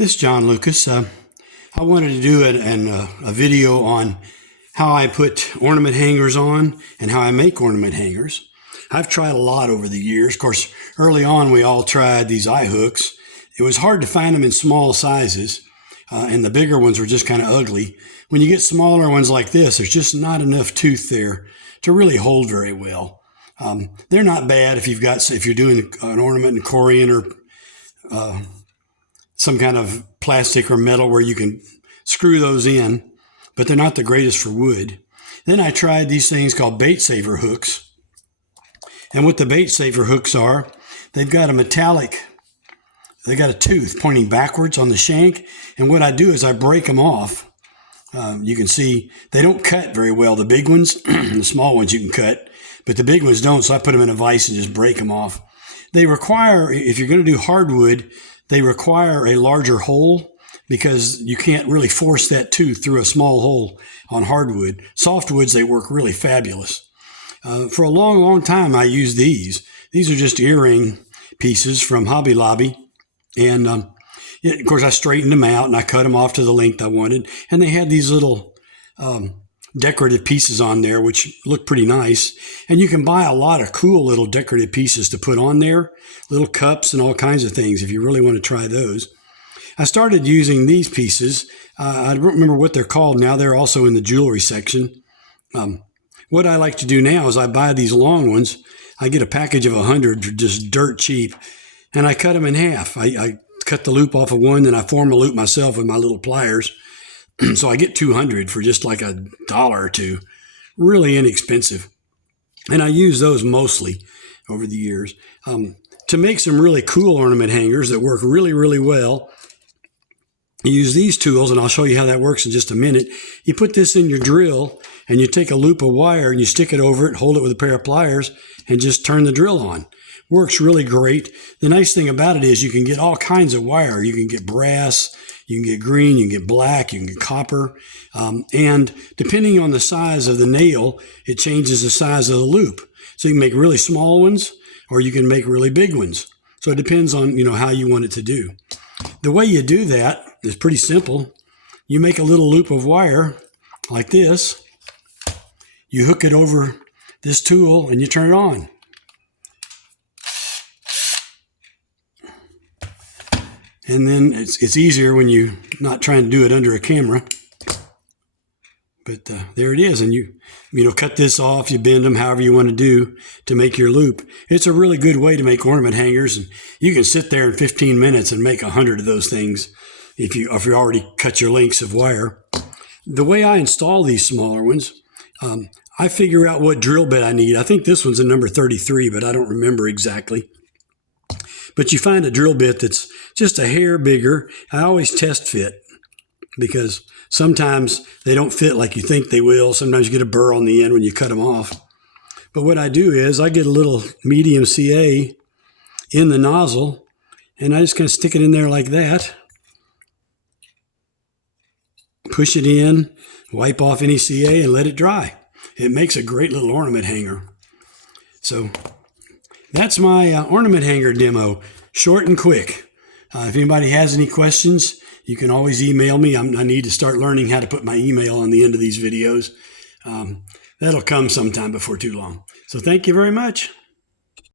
This is John Lucas. I wanted to do a video on how I put ornament hangers on and how I make ornament hangers. I've tried a lot over the years. Of course, early on we all tried these eye hooks. It was hard to find them in small sizes, and the bigger ones were just kind of ugly. When you get smaller ones like this, there's just not enough tooth there to really hold very well. They're not bad if you're doing an ornament in corian or some kind of plastic or metal where you can screw those in, but they're not the greatest for wood. Then I tried these things called bait saver hooks. And what the bait saver hooks are, they've got a tooth pointing backwards on the shank. And what I do is I break them off. You can see they don't cut very well. The big ones, the small ones you can cut, but the big ones don't. So I put them in a vise and just break them off. They require, if you're going to do hardwood, they require a larger hole because you can't really force that tooth through a small hole on hardwood. Softwoods, they work really fabulous. For a long, long time, I used these. These are just earring pieces from Hobby Lobby. And of course, I straightened them out and I cut them off to the length I wanted. And they had these little decorative pieces on there, which look pretty nice. And you can buy a lot of cool little decorative pieces to put on there, little cups and all kinds of things if you really want to try those. I started using these pieces. I don't remember what they're called now. They're also in the jewelry section. What I like to do now is I buy these long ones. I get a package of 100, they're just dirt cheap, and I cut them in half. I cut the loop off of one, then I form a loop myself with my little pliers. So I get 200 for just like $1 or $2. Really inexpensive. And I use those mostly over the years. To make some really cool ornament hangers that work really, really well, you use these tools, and I'll show you how that works in just a minute. You put this in your drill, and you take a loop of wire, and you stick it over it, hold it with a pair of pliers, and just turn the drill on. Works really great. The nice thing about it is you can get all kinds of wire. You can get brass, you can get green, you can get black, you can get copper. And depending on the size of the nail, it changes the size of the loop. So you can make really small ones, or you can make really big ones. So it depends on, how you want it to do. The way you do that is pretty simple. You make a little loop of wire like this. You hook it over this tool and you turn it on. And then it's easier when you're not trying to do it under a camera. But there it is. And you cut this off, you bend them however you want to do to make your loop. It's a really good way to make ornament hangers. And you can sit there in 15 minutes and make 100 of those things if you already cut your lengths of wire. The way I install these smaller ones, I figure out what drill bit I need. I think this one's a number 33, but I don't remember exactly. But you find a drill bit that's just a hair bigger. I always test fit because sometimes they don't fit like you think they will. Sometimes you get a burr on the end when you cut them off. But what I do is I get a little medium CA in the nozzle and I just kind of stick it in there like that. Push it in, wipe off any CA and let it dry. It makes a great little ornament hanger. So that's my ornament hanger demo, short and quick. If anybody has any questions, you can always email me. I need to start learning how to put my email on the end of these videos. That'll come sometime before too long. So thank you very much.